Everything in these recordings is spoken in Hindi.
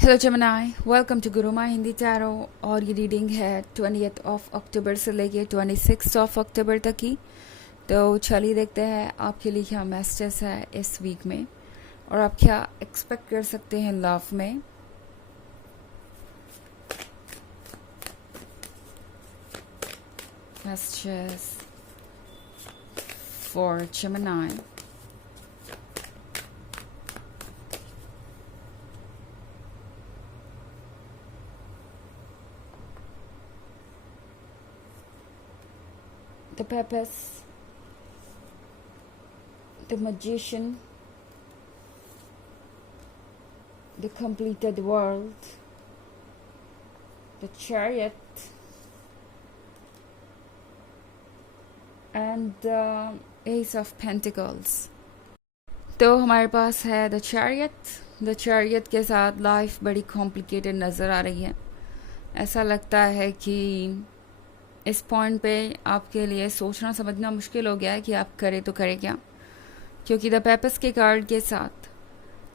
हेलो जमनाई, welcome to Gurumaa Hindi tarot. और ये रीडिंग है 20th ऑफ अक्टूबर से लेके 26 ऑफ अक्टूबर तक की। तो चलिए देखते हैं आपके लिए क्या मैसेजेस है इस वीक में और आप क्या एक्सपेक्ट कर सकते हैं लव में। Messages for Gemini। The Purpose, the Magician, the Completed World, the Chariot, and the Ace of Pentacles। तो हमारे पास है द चैरियट। द चैरियट के साथ लाइफ बड़ी कॉम्प्लिकेटेड नज़र आ रही है। ऐसा लगता है कि इस पॉइंट पे आपके लिए सोचना समझना मुश्किल हो गया है कि आप करें तो करें क्या, क्योंकि द पर्पस के कार्ड के साथ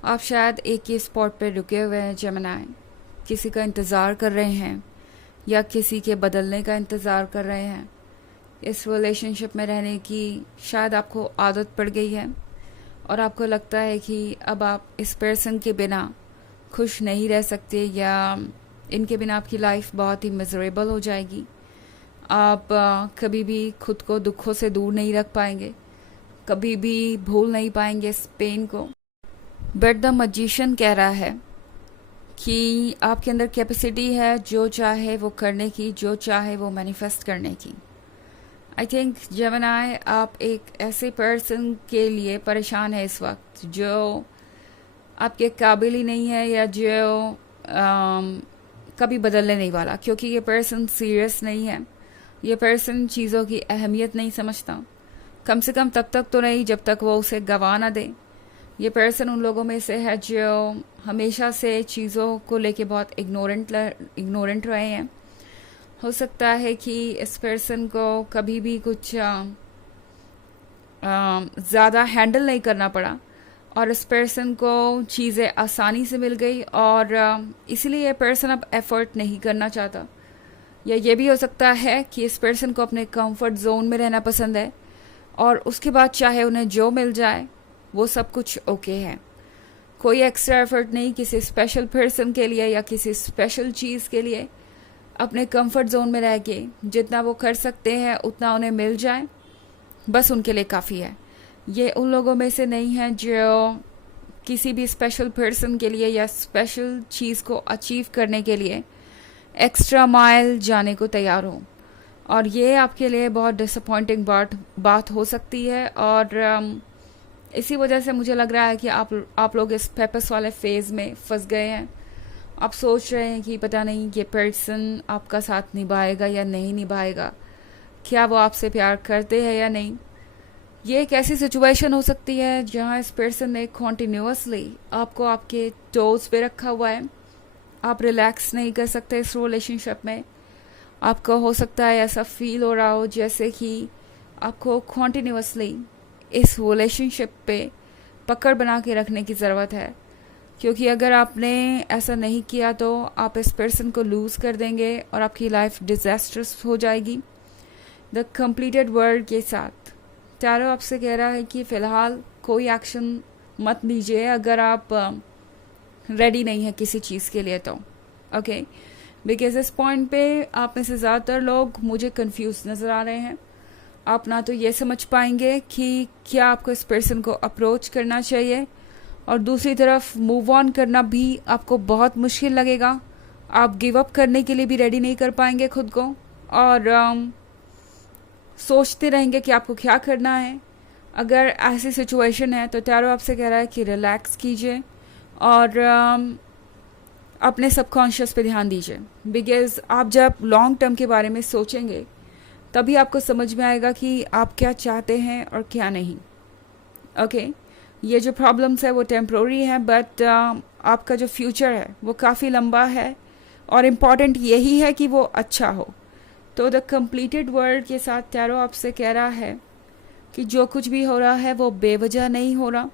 आप शायद एक ही स्पॉट पे रुके हुए हैं जेमिनी। किसी का इंतज़ार कर रहे हैं या किसी के बदलने का इंतज़ार कर रहे हैं। इस रिलेशनशिप में रहने की शायद आपको आदत पड़ गई है और आपको लगता है कि अब आप इस पर्सन के बिना खुश नहीं रह सकते या इनके बिना आपकी लाइफ बहुत ही मिजरेबल हो जाएगी। आप कभी भी खुद को दुखों से दूर नहीं रख पाएंगे, कभी भी भूल नहीं पाएंगे इस पेन को। बट द मैजिशियन कह रहा है कि आपके अंदर कैपेसिटी है जो चाहे वो करने की, जो चाहे वो मैनिफेस्ट करने की। आई थिंक जेमिनी, आप एक ऐसे पर्सन के लिए परेशान है इस वक्त जो आपके काबिल ही नहीं है या जो कभी बदलने नहीं वाला, क्योंकि ये पर्सन सीरियस नहीं है। ये पर्सन चीज़ों की अहमियत नहीं समझता, कम से कम तब तक तो नहीं जब तक वो उसे गवा ना दे। ये पर्सन उन लोगों में से है जो हमेशा से चीज़ों को लेके बहुत इग्नोरेंट रहे हैं। हो सकता है कि इस पर्सन को कभी भी कुछ ज़्यादा हैंडल नहीं करना पड़ा और इस पर्सन को चीज़ें आसानी से मिल गई और इसलिए ये पर्सन अब एफर्ट नहीं करना चाहता। या ये भी हो सकता है कि इस पर्सन को अपने कंफर्ट जोन में रहना पसंद है और उसके बाद चाहे उन्हें जो मिल जाए वो सब कुछ ओके है। कोई एक्स्ट्रा एफर्ट नहीं किसी स्पेशल पर्सन के लिए या किसी स्पेशल चीज़ के लिए। अपने कंफर्ट जोन में रह के जितना वो कर सकते हैं उतना उन्हें मिल जाए, बस उनके लिए काफ़ी है। ये उन लोगों में से नहीं है जो किसी भी स्पेशल पर्सन के लिए या स्पेशल चीज़ को अचीव करने के लिए एक्स्ट्रा माइल जाने को तैयार हो। और ये आपके लिए बहुत डिसअपॉइंटिंग बात हो सकती है और इसी वजह से मुझे लग रहा है कि आप लोग इस पर्पस वाले फेज़ में फंस गए हैं। आप सोच रहे हैं कि पता नहीं ये पर्सन आपका साथ निभाएगा या नहीं निभाएगा, क्या वो आपसे प्यार करते हैं या नहीं। ये एक ऐसी सिचुएशन हो सकती है जहाँ इस पर्सन ने कॉन्टिन्यूसली आपको आपके टोज पे रखा हुआ है। आप रिलैक्स नहीं कर सकते इस रिलेशनशिप में। आपको हो सकता है ऐसा फील हो रहा हो जैसे कि आपको कॉन्टिन्यूसली इस रिलेशनशिप पे पकड़ बना के रखने की ज़रूरत है, क्योंकि अगर आपने ऐसा नहीं किया तो आप इस पर्सन को लूज़ कर देंगे और आपकी लाइफ डिज़ास्ट्रस हो जाएगी। द कंप्लीटेड वर्ल्ड के साथ टैरो आपसे कह रहा है कि फ़िलहाल कोई एक्शन मत लीजिए अगर आप रेडी नहीं है किसी चीज़ के लिए तो ओके। बिकॉज इस पॉइंट पे आप में से ज़्यादातर लोग मुझे कंफ्यूज नज़र आ रहे हैं। आप ना तो ये समझ पाएंगे कि क्या आपको इस पर्सन को अप्रोच करना चाहिए और दूसरी तरफ मूव ऑन करना भी आपको बहुत मुश्किल लगेगा। आप गिव अप करने के लिए भी रेडी नहीं कर पाएंगे खुद को और सोचते रहेंगे कि आपको क्या करना है। अगर ऐसी सिचुएशन है तो टैरो आपसे कह रहा है कि रिलैक्स कीजिए और अपने सबकॉन्शियस पे ध्यान दीजिए। बिकॉज आप जब लॉन्ग टर्म के बारे में सोचेंगे तभी आपको समझ में आएगा कि आप क्या चाहते हैं और क्या नहीं। ओके ये जो प्रॉब्लम्स है वो टेम्प्रोरी है, बट आपका जो फ्यूचर है वो काफ़ी लंबा है और इम्पॉर्टेंट यही है कि वो अच्छा हो। तो द कंप्लीटेड वर्ल्ड के साथ टैरो आपसे कह रहा है कि जो कुछ भी हो रहा है वो बेवजह नहीं हो रहा।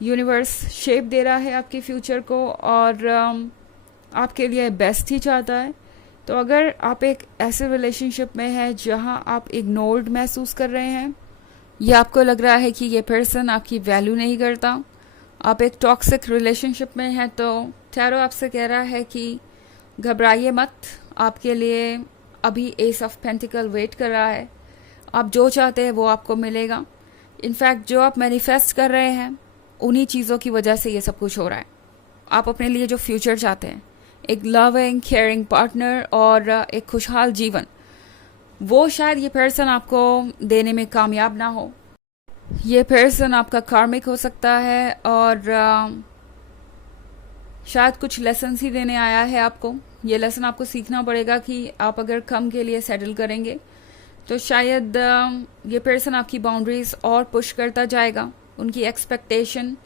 यूनिवर्स शेप दे रहा है आपके फ्यूचर को और आपके लिए बेस्ट ही चाहता है। तो अगर आप एक ऐसे रिलेशनशिप में हैं जहाँ आप इग्नोर्ड महसूस कर रहे हैं, या आपको लग रहा है कि ये पर्सन आपकी वैल्यू नहीं करता, आप एक टॉक्सिक रिलेशनशिप में हैं, तो टैरो आपसे कह रहा है कि घबराइए मत, आपके लिए अभी एस ऑफ पेंटिकल वेट कर रहा है। आप जो चाहते हैं वो आपको मिलेगा। इनफैक्ट जो आप मैनिफेस्ट कर रहे हैं उन्हीं चीज़ों की वजह से ये सब कुछ हो रहा है। आप अपने लिए जो फ्यूचर चाहते हैं, एक लविंग केयरिंग पार्टनर और एक खुशहाल जीवन, वो शायद ये पर्सन आपको देने में कामयाब ना हो। ये पर्सन आपका कार्मिक हो सकता है और शायद कुछ लेसन ही देने आया है आपको। ये लेसन आपको सीखना पड़ेगा कि आप अगर कम के लिए सेटल करेंगे तो शायद ये पर्सन आपकी बाउंड्रीज और पुश करता जाएगा, उनकी एक्सपेक्टेशन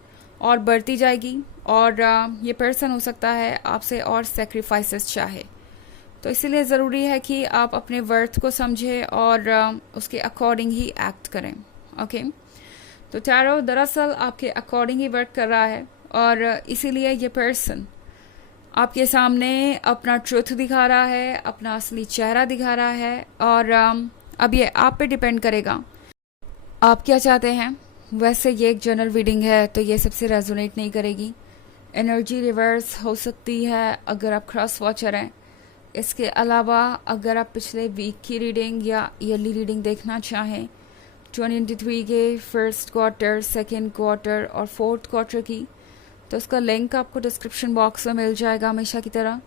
और बढ़ती जाएगी, और ये पर्सन हो सकता है आपसे और सेक्रीफाइसेस चाहे। तो इसीलिए ज़रूरी है कि आप अपने वर्थ को समझें और उसके अकॉर्डिंग ही एक्ट करें। ओके, तो टैरो दरअसल आपके अकॉर्डिंग ही वर्क कर रहा है, और इसीलिए ये पर्सन आपके सामने अपना ट्रुथ दिखा रहा है, अपना असली चेहरा दिखा रहा है, और अब ये आप पे डिपेंड करेगा आप क्या चाहते हैं। वैसे ये एक जनरल रीडिंग है तो ये सबसे रेजोनेट नहीं करेगी। एनर्जी रिवर्स हो सकती है अगर आप क्रॉस वॉचर हैं। इसके अलावा अगर आप पिछले वीक की रीडिंग या ईयरली रीडिंग देखना चाहें 2023 के फर्स्ट क्वार्टर, सेकेंड क्वार्टर और फोर्थ क्वार्टर की, तो उसका लिंक आपको डिस्क्रिप्शन बॉक्स में मिल जाएगा हमेशा की तरह।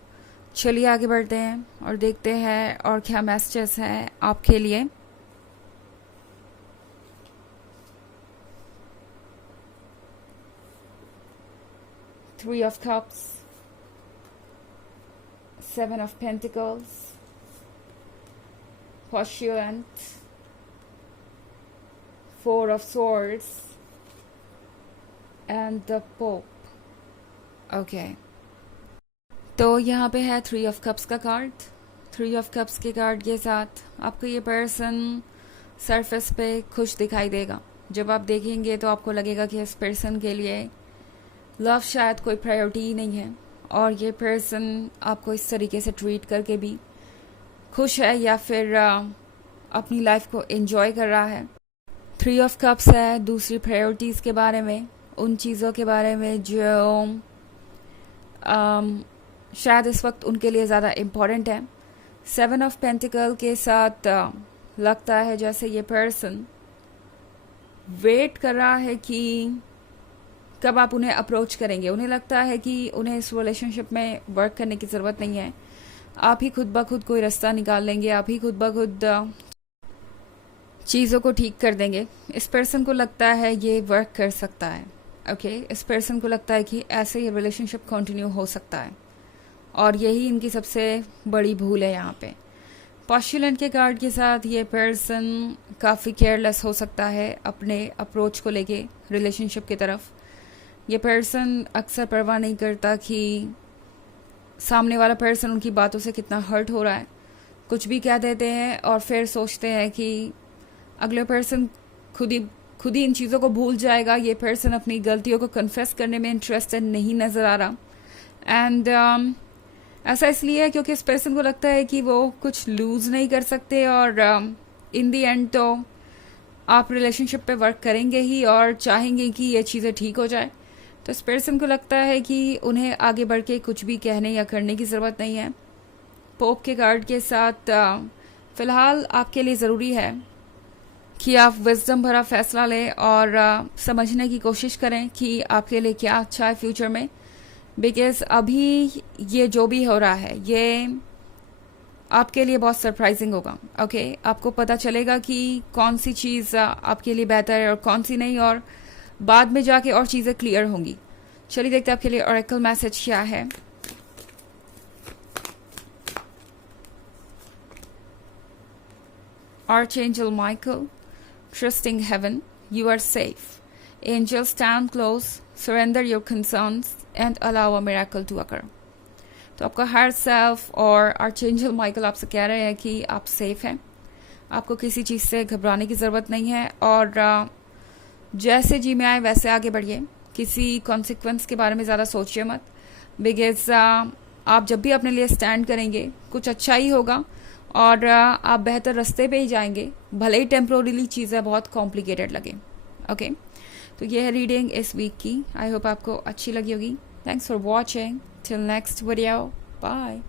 चलिए आगे बढ़ते हैं और देखते हैं और क्या मैसेजेस हैं आपके लिए। Three of Cups, Seven of Pentacles, Postulant, Four of Swords, and the Pope. Okay. तो यहाँ पे है थ्री ऑफ कप्स का कार्ड। थ्री ऑफ कप्स के कार्ड के साथ आपको ये पर्सन सरफेस पे खुश दिखाई देगा। जब आप देखेंगे तो आपको लगेगा कि इस पर्सन के लिए लव शायद कोई प्रायोरिटी ही नहीं है, और ये पर्सन आपको इस तरीके से ट्रीट करके भी खुश है या फिर अपनी लाइफ को एंजॉय कर रहा है। थ्री ऑफ कप्स है दूसरी प्रायोरिटीज़ के बारे में, उन चीज़ों के बारे में जो शायद इस वक्त उनके लिए ज़्यादा इम्पॉर्टेंट है। सेवन ऑफ पेंटिकल के साथ लगता है जैसे ये पर्सन वेट कर रहा है कि कब आप उन्हें अप्रोच करेंगे। उन्हें लगता है कि उन्हें इस रिलेशनशिप में वर्क करने की ज़रूरत नहीं है, आप ही खुद ब खुद कोई रास्ता निकाल लेंगे, आप ही खुद ब खुद चीज़ों को ठीक कर देंगे। इस पर्सन को लगता है ये वर्क कर सकता है। ओके, इस पर्सन को लगता है कि ऐसे ये रिलेशनशिप कंटिन्यू हो सकता है, और यही इनकी सबसे बड़ी भूल है यहाँ पे। पॉस्टुलेंट के कार्ड के साथ ये पर्सन काफ़ी केयरलेस हो सकता है अपने अप्रोच को लेके रिलेशनशिप की तरफ। ये पर्सन अक्सर परवाह नहीं करता कि सामने वाला पर्सन उनकी बातों से कितना हर्ट हो रहा है। कुछ भी कह देते हैं और फिर सोचते हैं कि अगले पर्सन खुद ही इन चीज़ों को भूल जाएगा। ये पर्सन अपनी गलतियों को कन्फेस करने में इंटरेस्टेड नहीं नज़र आ रहा, एंड ऐसा इसलिए है क्योंकि इस पर्सन को लगता है कि वो कुछ लूज़ नहीं कर सकते, और इन दी एंड तो आप रिलेशनशिप पे वर्क करेंगे ही और चाहेंगे कि ये चीज़ें ठीक हो जाए। तो इस पर्सन को लगता है कि उन्हें आगे बढ़ के कुछ भी कहने या करने की ज़रूरत नहीं है। पोप के कार्ड के साथ फ़िलहाल आपके लिए ज़रूरी है कि आप विजडम भरा फैसला लें और समझने की कोशिश करें कि आपके लिए क्या अच्छा है फ्यूचर में, बिकॉज अभी ये जो भी हो रहा है ये आपके लिए बहुत सरप्राइजिंग होगा। ओके, आपको पता चलेगा कि कौन सी चीज़ आपके लिए बेहतर है और कौन सी नहीं, और बाद में जाके और चीज़ें क्लियर होंगी। चलिए देखते हैं आपके लिए ऑरेकल मैसेज क्या है। Archangel Michael, trusting heaven, you are safe. Angels stand close, surrender your concerns and allow a miracle to occur. तो आपका हायर सेल्फ और आर्चेंजल माइकल आपसे कह रहे हैं कि आप सेफ हैं, आपको किसी चीज़ से घबराने की ज़रूरत नहीं है, और जैसे जी में आए वैसे आगे बढ़िए। किसी कॉन्सिक्वेंस के बारे में ज़्यादा सोचिए मत, बिकॉज आप जब भी अपने लिए स्टैंड करेंगे कुछ अच्छा ही होगा और आप बेहतर रास्ते पे ही जाएंगे, भले ही टेम्प्रोरीली चीज़ें बहुत कॉम्प्लिकेटेड लगे। ओके, तो ये है रीडिंग इस वीक की। आई होप आपको अच्छी लगी होगी। Thanks for watching. Till next video, bye.